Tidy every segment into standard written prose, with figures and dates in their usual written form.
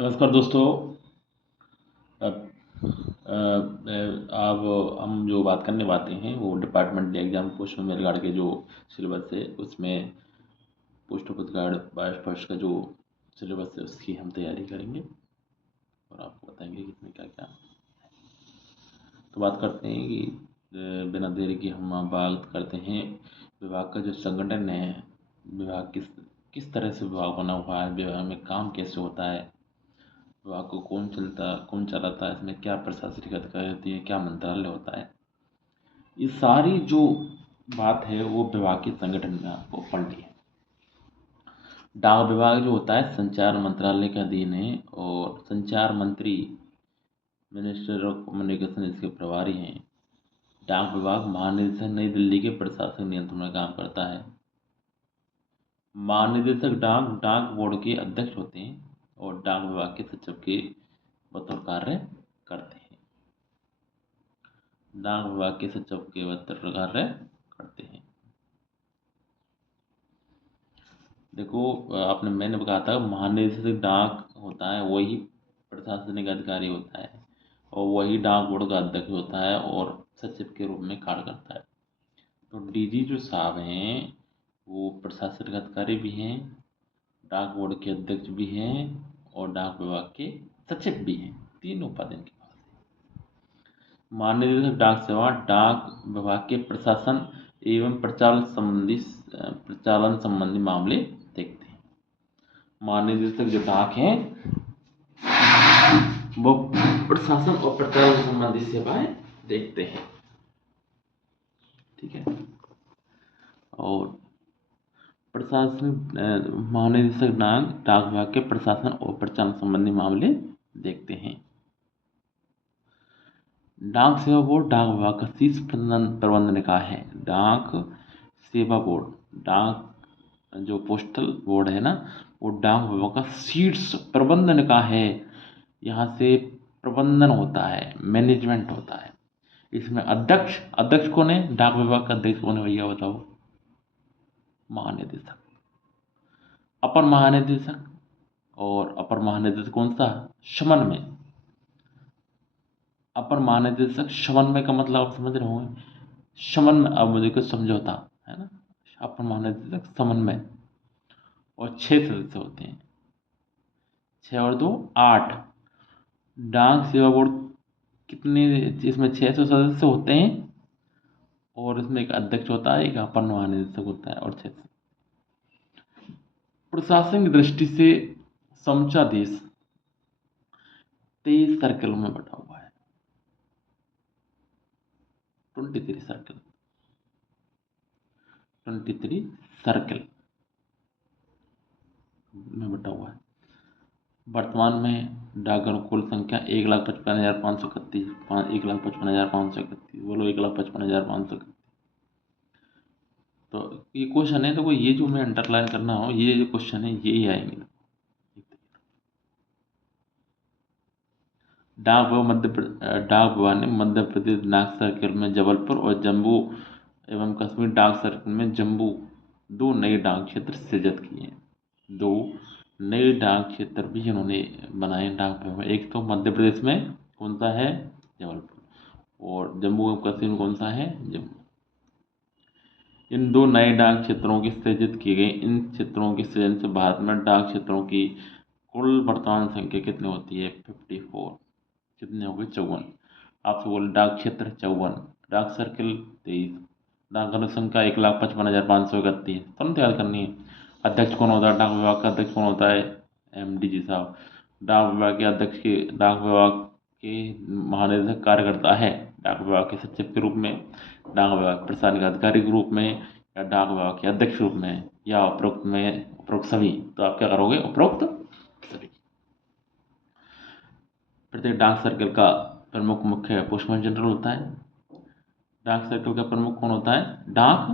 नमस्कार दोस्तों। अब अब हम जो बात करने वाले हैं वो department exam post mail guard के जो सिलेबस है उसमें पोस्ट ऑफिस गार्ड 22 का जो सिलेबस है उसकी हम तैयारी करेंगे और आपको बताएंगे कि इसमें क्या क्या। तो बात करते हैं कि बिना देरी के हम बात करते हैं विभाग का जो संगठन है। विभाग किस तरह से विभाग बना हुआ है, विभाग में काम कैसे होता है, विभाग को कौन चलाता है, इसमें क्या प्रशासनिक अधिकारी होती है, क्या मंत्रालय होता है, ये सारी जो बात है वो विभाग के संगठन में आपको पढ़नी है। डाक विभाग जो होता है संचार मंत्रालय के अधीन है और संचार मंत्री मिनिस्टर ऑफ कम्युनिकेशन इसके प्रभारी हैं। डाक विभाग महानिदेशक नई दिल्ली के प्रशासनिक नियंत्रण में काम करता है। महानिदेशक डाक बोर्ड के अध्यक्ष होते हैं और डाक विभाग के सचिव के बतौर कार्य करते हैं। डाक विभाग के सचिव के बतौर कार्य करते हैं। देखो, मैंने कहा था महानिदेशक डाक होता है वही प्रशासनिक अधिकारी होता है और वही डाक बोर्ड का अध्यक्ष होता है और सचिव के रूप में कार्य करता है। तो डीजी जो साहब हैं वो प्रशासनिक अधिकारी भी हैं, डाक बोर्ड के अध्यक्ष भी हैं और डाक विभाग के सचिव भी हैं। तीनों पद इनके पास है। महानिदेशक डाक सेवा डाक विभाग के प्रशासन एवं प्रचालन संबंधी मामले देखते हैं। महानिदेशक जो डाक हैं वो प्रशासन और प्रचालन संबंधी सेवाएं देखते हैं। ठीक है। और महानिदेशक डाक विभाग के प्रशासन और प्रचालन संबंधी मामले देखते हैं। डाक सेवा बोर्ड डाक विभाग का शीर्ष प्रबंध निकाय है। डाक सेवा बोर्ड डाक जो पोस्टल बोर्ड है ना, वो डाक विभाग का शीर्ष प्रबंध निकाय है। यहाँ से प्रबंधन होता है, मैनेजमेंट होता है। इसमें अध्यक्ष कौन है? डाक विभाग का अध्यक्ष कौन है भैया बताओ? महानिदेशक। अपर महानिदेशक और अपर महानिदेशक कौन सा? समन्वय। अपर महानिदेशक समन्वय का मतलब आप समझ रहे होंगे। समन्वय, अब मुझे कुछ समझौता है ना। अपर महानिदेशक समन्वय और 6 सदस्य होते हैं। 6 और 2 8। डाक सेवा बोर्ड कितने? इसमें 600 सदस्य होते हैं और इसमें एक अध्यक्ष होता है, एक अपर महानिदेशक होता है और 6। प्रशासनिक दृष्टि से समूचा देश 23 सर्कल में बटा हुआ है। 23 सर्कल 23 सर्कल में बटा हुआ है। वर्तमान में डाकघरों की कुल संख्या 1,55,531। 1,55,531 बोलो, 1,55,531। तो ये क्वेश्चन है, तो ये जो मैं अंडरलाइन करना हो, ये जो क्वेश्चन है यही आएंगे। डाक विभाग ने मध्य प्रदेश डाक सर्किल में जबलपुर और जम्मू एवं कश्मीर डाक सर्किल में जम्मू 2 नए डाक क्षेत्र सृजित किए हैं। 2 नए डाक क्षेत्र भी इन्होंने बनाए डाक विभाग में। एक तो मध्य प्रदेश में कौन सा है? जबलपुर। और जम्मू एवं कश्मीर में कौन सा है? जम्मू। इन 2 नए डाक क्षेत्रों के सृजित किए गए। इन क्षेत्रों के सृजन से भारत में डाक क्षेत्रों की कुल वर्तमान संख्या कितनी होती है? 54। कितने हो गए? 54। आपसे बोले डाक क्षेत्र 54, डाक सर्किल 23, डाक घन संख्या 1,55,531। तुरंत याद करनी है। अध्यक्ष कौन होता है? डाक विभाग का अध्यक्ष कौन होता है? MD जी साहब। डाक विभाग के अध्यक्ष के डाक विभाग के महानिदेशक कार्य करता है डाक विभाग के सचिव के रूप में, डाक विभाग प्रशासनिक अधिकारी के रूप में, या डाक विभाग के अध्यक्ष रूप में, या उपरोक्त सभी। तो आप क्या करोगे? उपरोक्त सभी। प्रत्येक डाक सर्कल का प्रमुख मुख्य पोस्टमास्टर जनरल होता है। डाक सर्कल का प्रमुख कौन होता है? डाक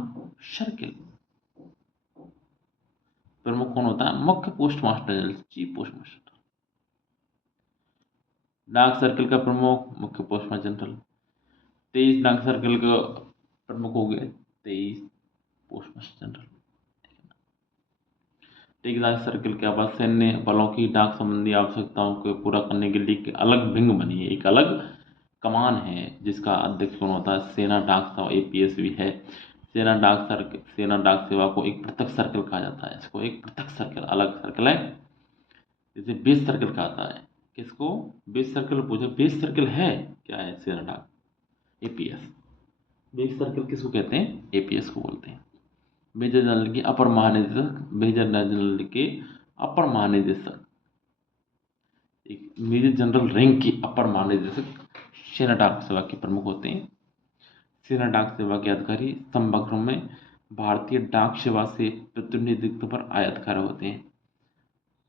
सर्कल प्रमुख कौन होता है? मुख्य पोस्टमास्टर जनरल, चीफ पोस्टमास्टर। डाक सर्कल का प्रमुख मुख्य पोस्टमास्टर जनरल। 23 डाक सर्कल का प्रमुख हो गए, 23 पोस्टमास्टर जनरल। टिक सर्कल के बाद सैन्य बलों की डाक संबंधी आवश्यकताओं को पूरा करने के लिए एक अलग विंग बनी है, एक अलग कमान है, जिसका अध्यक्ष कौन होता है? सेना डाक सेवा, APS भी है। सेना डाक सेवा को एक पृथक सर्कल कहा जाता है। इसको एक पृथक सर्कल, अलग सर्कल है, जिसे बेस सर्कल कहा है। किसको बेस सर्कल पूछे? बेस सर्कल है क्या है? सेना डाक, APS। बेस सर्कल किसको कहते हैं? APS को बोलते हैं। मेजर जनरल के अपर महानिदेशक, मेजर जनरल के अपर महानिदेशक, एक मेजर जनरल रैंक के अपर महानिदेशक सेना डाक सेवा के प्रमुख होते हैं। सेना डाक सेवा के अधिकारी समग्र में भारतीय डाक सेवा से प्रतिनिधित्व पर आय अधिकारी होते हैं।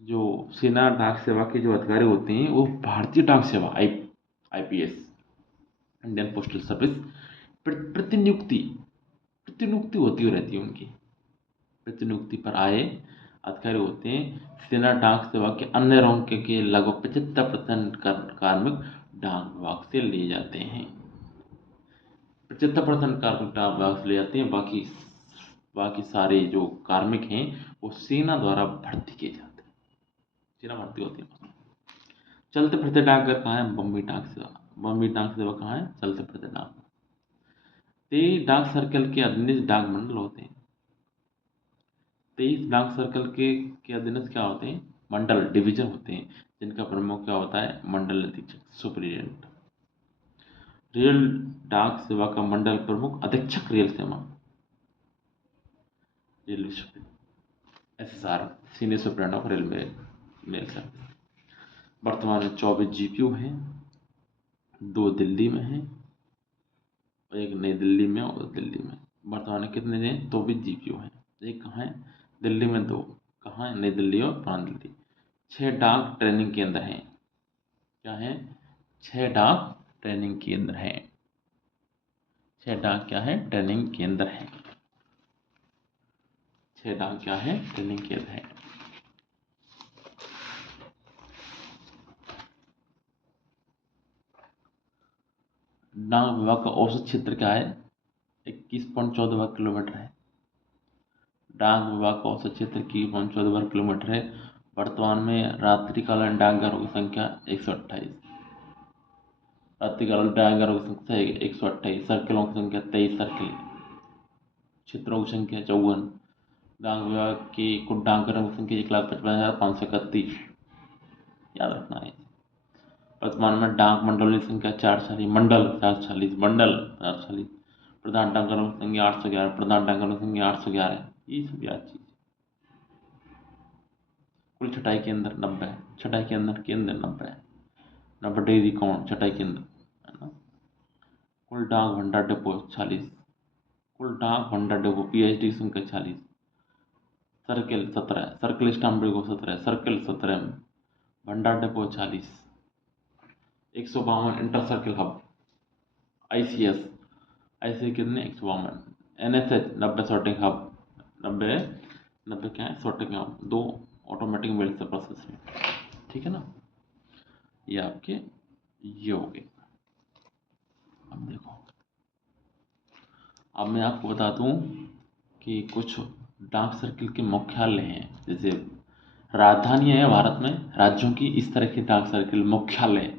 जो सेना डाक सेवा के जो अधिकारी होते हैं वो भारतीय डाक सेवा, IPS, इंडियन पोस्टल सर्विस, प्रतिनियुक्ति प्रतिनियुक्ति होती रहती है उनकी, प्रतिनियुक्ति पर आए अधिकारी होते हैं। सेना डाक सेवा के अन्य रैंक के लगभग 75% कार्मिक डाक विभाग से लिए जाते हैं। 75% कार्मिक डाक विभाग से ले जाते हैं। बाकी सारे जो कार्मिक हैं वो सेना द्वारा भर्ती किए जाते हैं, सेना भर्ती होती है। चलते फिरते डाकघर कहाँ है? बम्बई डाक सेवा। बम्बई डाक सेवा कहाँ है? चलते फिरते डाक। 23 डाक सर्कल के अधीनस्थ डाक मंडल होते हैं। 23 डाक सर्कल के अधीनस्थ क्या होते हैं? मंडल, डिवीजन होते हैं, जिनका प्रमुख क्या होता है? मंडल अधीक्षक, सुपरिटेंडेंट। रेल डाक सेवा का मंडल प्रमुख अधीक्षक रेल सेवा, railway SSR, senior superintendent of railway mail service. वर्तमान में 24 GPU हैं, 2 दिल्ली में हैं, एक नई दिल्ली में और दिल्ली में। वर्तमान में कितने हैं? 24 GPU हैं। एक कहाँ है? दिल्ली में 2, कहाँ है? नई दिल्ली और पुरानी दिल्ली। 6 डाक ट्रेनिंग केंद्र हैं। क्या है? 6 डाक ट्रेनिंग केंद्र हैं। 6 डाक क्या है? ट्रेनिंग केंद्र हैं। 6 डाक क्या है? ट्रेनिंग केंद्र हैं। डाक विभाग का औसत क्षेत्र क्या है? 21.14 वर्ग किलोमीटर है। डाक विभाग का औसत क्षेत्र 21.14 वर्ग किलोमीटर है। वर्तमान में रात्रिकालीन डाकघरों की संख्या 128। रात्रिकालीन डाकघरों की संख्या 128। सर्कलों की संख्या 23 सर्कल। क्षेत्रों की संख्या 54। डाक विभाग की कुल डाकघरों की संख्या 1,55,531। याद रखना है। वर्तमान में डाक मंडलों की संख्या 440। मंडल 440, मंडल 440। प्रधान डाकघरों की संख्या 811। प्रधान डाकघरों की संख्या 811। ये सब याद चीज। कुल छटाई केंद्र 90। छटाई केंद्र 90। 90 डिग्री कोण छटाई केंद्र, है ना। कुल डाक भंडार डिपो 40। कुल डाक भंडार डिपो PhD की संख्या 40। Circle 17। Circle stamp depot 17। Circle 17। भंडार depot 40। 152 inter circle hub, ICS। ऐसे कितने? 152। NSH 90 सॉर्टिंग हब, 90 क्या है? सॉर्टिंग हब, 2 ऑटोमेटिक मेल से प्रोसेस में। ठीक है ना। ये आपके ये हो गए। अब देखो, अब मैं आपको बता दूं कि कुछ डाक सर्किल के मुख्यालय हैं। जैसे राजधानियां हैं भारत में राज्यों की, इस तरह के डाक सर्किल मुख्यालय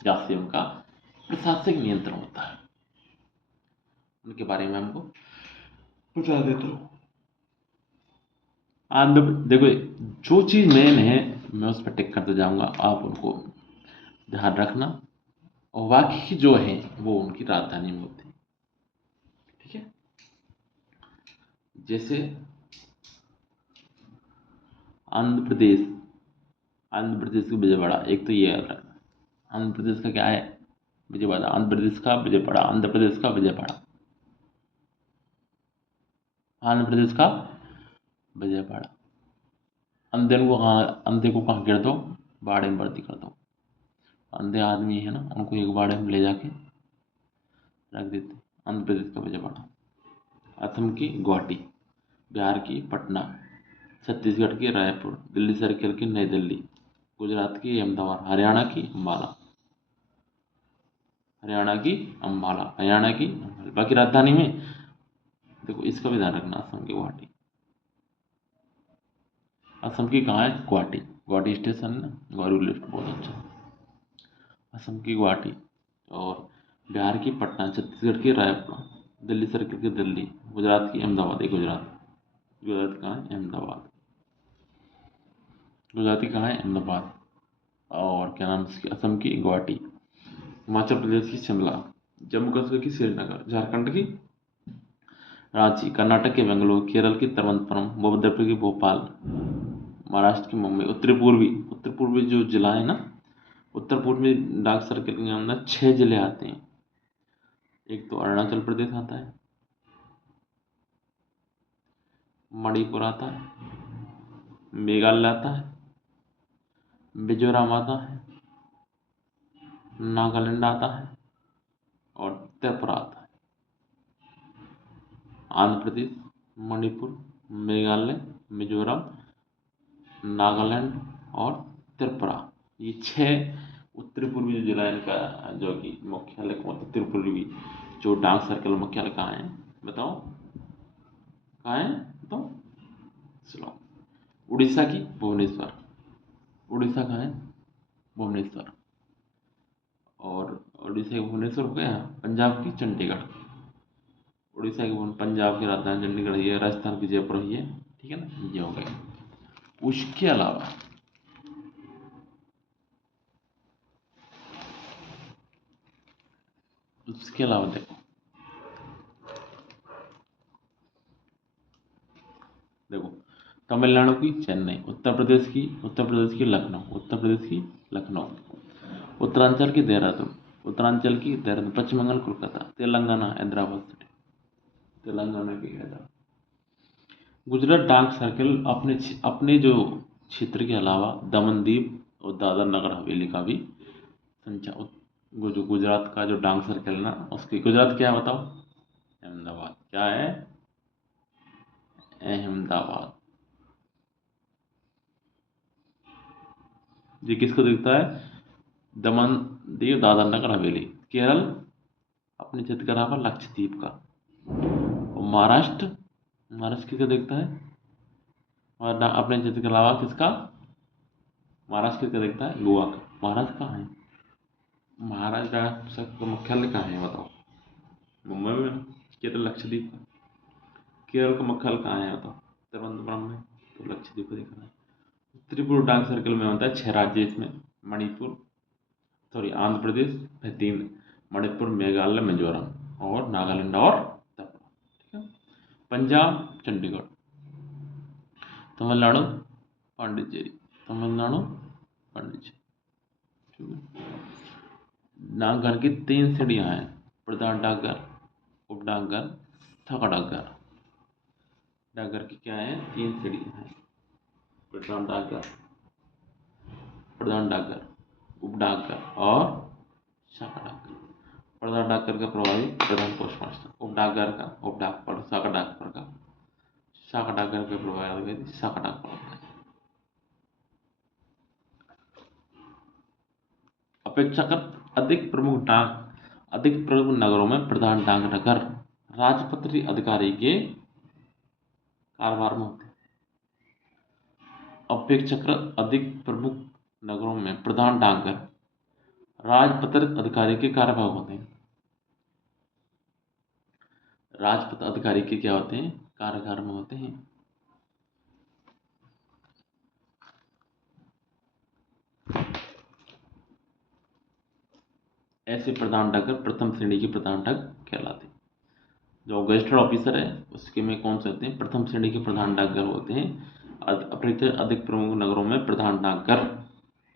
जहाँ से उनका प्रशासनिक नियंत्रण होता है, उनके बारे में हमको बता देता हूँ। आंध्र, देखो जो चीज़ मेन है मैं उस पर टिक करते जाऊंगा, आप उनको ध्यान रखना, और बाकी की जो है वो उनकी राजधानी में होती है। ठीक है। जैसे आंध्र प्रदेश, आंध्र प्रदेश का विजयवाड़ा, एक तो ये याद रखना। आंध्र प्रदेश का क्या है? विजयवाड़ा। आंध्र प्रदेश का विजयवाड़ा। आंध्र प्रदेश का विजयवाड़ा। आंध्र प्रदेश का विजयवाड़ा। अंधे को कहाँ गिर दो? बाड़े में भर्ती कर दो। अंधे आदमी है ना, उनको एक बाड़े में ले जाके रख देते। आंध्र प्रदेश का विजयवाड़ा। असम की गुवाहाटी, बिहार की पटना, छत्तीसगढ़ की रायपुर, दिल्ली सर्किल की नई दिल्ली, गुजरात की अहमदाबाद, हरियाणा की अम्बाला, बाकी राजधानी में देखो इसका भी ध्यान रखना, असम की गुवाहाटी। असम की कहाँ है? गुवाहाटी। गुवाहाटी स्टेशन है ना, गौरी लिफ्ट, बहुत अच्छा। असम की गुवाहाटी। और बिहार की पटना, छत्तीसगढ़ की रायपुर, दिल्ली सर्किल की दिल्ली, गुजरात की अहमदाबाद। ये गुजरात। गुजरात कहाँ है? अहमदाबाद। गुजरात की कहाँ है? अहमदाबाद। और क्या नाम इसकी? असम की गुवाहाटी, हिमाचल प्रदेश की शिमला, जम्मू कश्मीर की श्रीनगर, झारखंड की रांची, कर्नाटक के बेंगलुरु, केरल की तिरुवनंतपुरम, मध्य प्रदेश की भोपाल, महाराष्ट्र की मुंबई। उत्तर पूर्वी जो जिला है ना, उत्तर पूर्व में डाक सर्किल के अंदर 6 जिले आते हैं। एक तो अरुणाचल प्रदेश आता है, मणिपुर आता है, मेघालय आता है, मिजोरम आता है, नागालैंड आता है और त्रिपुरा आता है। आंध्र प्रदेश, मणिपुर, मेघालय, मिजोरम, नागालैंड और त्रिपुरा। ये 6 उत्तर पूर्वी जिला है इनका, जो कि मुख्यालय उत्तर पूर्वी जो डाक सर्कल मुख्यालय कहाँ है? बताओ कहाँ है? बताओ। शिलोंग। उड़ीसा की भुवनेश्वर। उड़ीसा कहाँ है? भुवनेश्वर। और उड़ीसा की भुवनेश्वर हो गया। पंजाब की चंडीगढ़। उड़ीसा की पंजाब की राजधानी चंडीगढ़ ही है, राजस्थान की जयपुर ही है, ठीक है ना, ये हो गया। उसके अलावा देखो, देखो तमिलनाडु की चेन्नई, उत्तर प्रदेश की लखनऊ, उत्तर प्रदेश की लखनऊ, उत्तरांचल की देहरादून, पश्चिम बंगाल कोलकाता, तेलंगाना हैदराबाद सिटी, तेलंगाना की हैदराबाद। गुजरात डाक सर्किल अपने जो क्षेत्र के अलावा दमन दीव और दादर नगर हवेली का भी संचार, जो गुजरात का जो डाक सर्किल है ना, उसकी गुजरात क्या है बताओ? अहमदाबाद। क्या है? अहमदाबाद। ये किसको दिखता है? दमन दीव दादर नगर हवेली। केरल अपने क्षेत्र के अलावा लक्षद्वीप का। और महाराष्ट्र किसका देखता है? और अपने क्षेत्र के अलावा किसका? महाराष्ट्र किसका देखता है? गोवा का। महाराष्ट्र कहाँ है? महाराष्ट्र का मुख्यालय कहाँ है बताओ? मुंबई में। केरल लक्षद्वीप का। केरल का मुख्यालय कहाँ है बताओ? तिरुवनंतपुरम में। तो लक्षद्वीप को देखना है। त्रिपुरा डाक सर्कल में होता है 6 राज्य इसमें, मणिपुर, सॉरी आंध्र प्रदेश है 3, मणिपुर, मेघालय, मिजोरम और नागालैंड और त्रिपुरा, ठीक है। पंजाब चंडीगढ़, तमिलनाडु पांडिचेरी, तमिलनाडु पांडिचेरी, ठीक है। डाकघर की 3 सीढ़ियाँ हैं, प्रधान डाकघर, उप डाकघर, शाखा डाकघर। डाकघर की क्या है? 3 सीढ़ियाँ हैं, प्रधान डाकघर, उप डाकघर और शाखा डाकघर। प्रधान डाकघर का प्रभारी प्रधान पोस्ट मास्टर, उप डाकघर का उप डाकपाल, शाखा डाकघर का प्रभारी शाखा डाकपाल। अपेक्षाकृत अधिक प्रमुख नगरों में प्रधान डाकघर राजपत्रित अधिकारी के कार्यभार में होते हैं। अपेक्षाकृत अधिक प्रमुख नगरों में प्रधान डाकघर राजपत्रित अधिकारी के कार्यभार होते हैं। राजपत्रित अधिकारी के क्या होते हैं? कार्यभार में होते हैं। ऐसे प्रधान डाकघर प्रथम श्रेणी के प्रधान डाक कहलाते हैं। जो गजेस्टेड ऑफिसर है उसके में कौन से होते हैं? प्रथम श्रेणी के प्रधान डाकघर होते हैं। अपेक्षाकृत अधिक प्रमुख नगरों में प्रधान डाकघर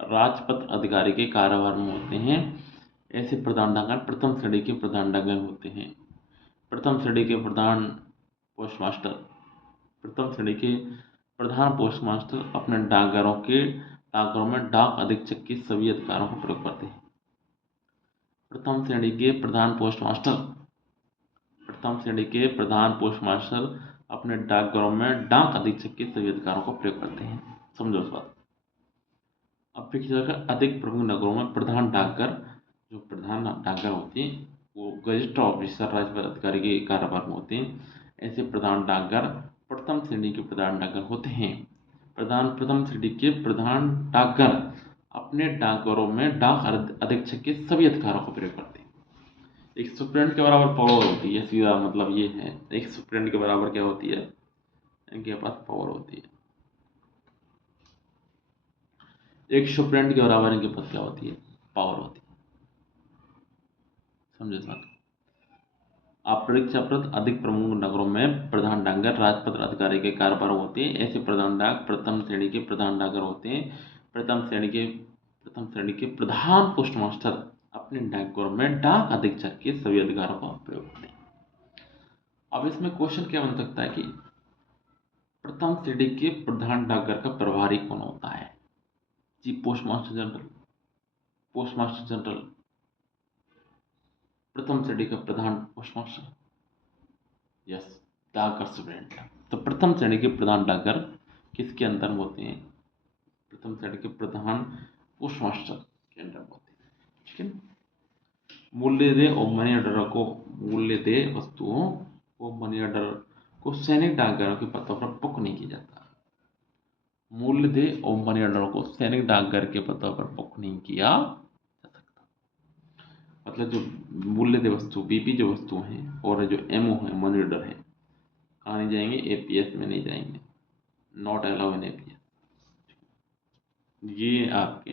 राजपत्र अधिकारी के कार्यभार में होते हैं। ऐसे प्रधान डाकघर प्रथम श्रेणी के प्रधान डाकघर होते हैं। प्रथम श्रेणी के पोस्ट मास्टर प्रथम श्रेणी के प्रधान पोस्ट मास्टर अपने डाकघरों में डाक अधीक्षक के सभी अधिकारों का प्रयोग करते हैं। प्रथम श्रेणी के प्रधान पोस्ट मास्टर अपने डाकघरों में डाक अधीक्षक के सभी अधिकारों का प्रयोग करते हैं। समझो इस बात। अपेक्षाकृत अधिक प्रमुख नगरों में प्रधान डाकघर होते हैं, वो गजेस्टेड ऑफिसर राजपत्र अधिकारी के कार्यभार में होते हैं। ऐसे प्रधान डाकघर प्रथम श्रेणी के प्रधान डाकघर होते हैं। प्रथम श्रेणी के प्रधान डाकघर अपने डाकघरों में डाक अधीक्षक के सभी अधिकारों का प्रयोग करते हैं। एक सुप्रीटेंडेंट के बराबर पावर होती है, सीधा मतलब ये है, एक सुप्रीटेंडेंट के बराबर क्या होती है, इनके पास पावर होती है। एक सुप्रीटेंडेंट के बराबर इनके पास क्या होती है, पावर होती है। समझे सर? अपेक्षाकृत अधिक प्रमुख नगरों में प्रधान डाकघर राजपत्र अधिकारी के कार्यभार होते हैं। ऐसे प्रधान डाक प्रथम श्रेणी के प्रधान डाकघर होते हैं। प्रथम श्रेणी के प्रधान पोस्ट मास्टर अपने डाकघरों में डाक अधीक्षक के सभी अधिकारों का प्रयोग करते हैं। अब इसमें क्वेश्चन क्या बन सकता है कि प्रथम श्रेणी के प्रधान डाकघर का प्रभारी कौन होता है? Chief post master general, post master general, प्रथम श्रेणी का प्रधान पोस्ट मास्टर, यस, डाकघर सुपरिटेंडेंट। तो प्रथम श्रेणी के प्रधान डाकघर किसके अंदर होते हैं? प्रथम श्रेणी के प्रधान पोस्ट मास्टर के अंदर होते हैं। ठीक है। मूल्य दे और मनी ऑर्डर को, मूल्य दे वस्तुओं और मनी ऑर्डर को सैनिक डाकघरों के पतों पर बुक नहीं किया जाता। मूल्य दे और मनी ऑर्डर को सैनिक डाकघर के पतों पर बुक नहीं किया जा सकता। मतलब जो मूल्य दे वस्तु बीपी जो वस्तु हैं और जो एमओ है मनी ऑर्डर है, कहाँ नहीं जाएंगे? एपीएस में नहीं जाएंगे, नॉट अलाउ इन एपीएस। ये आपके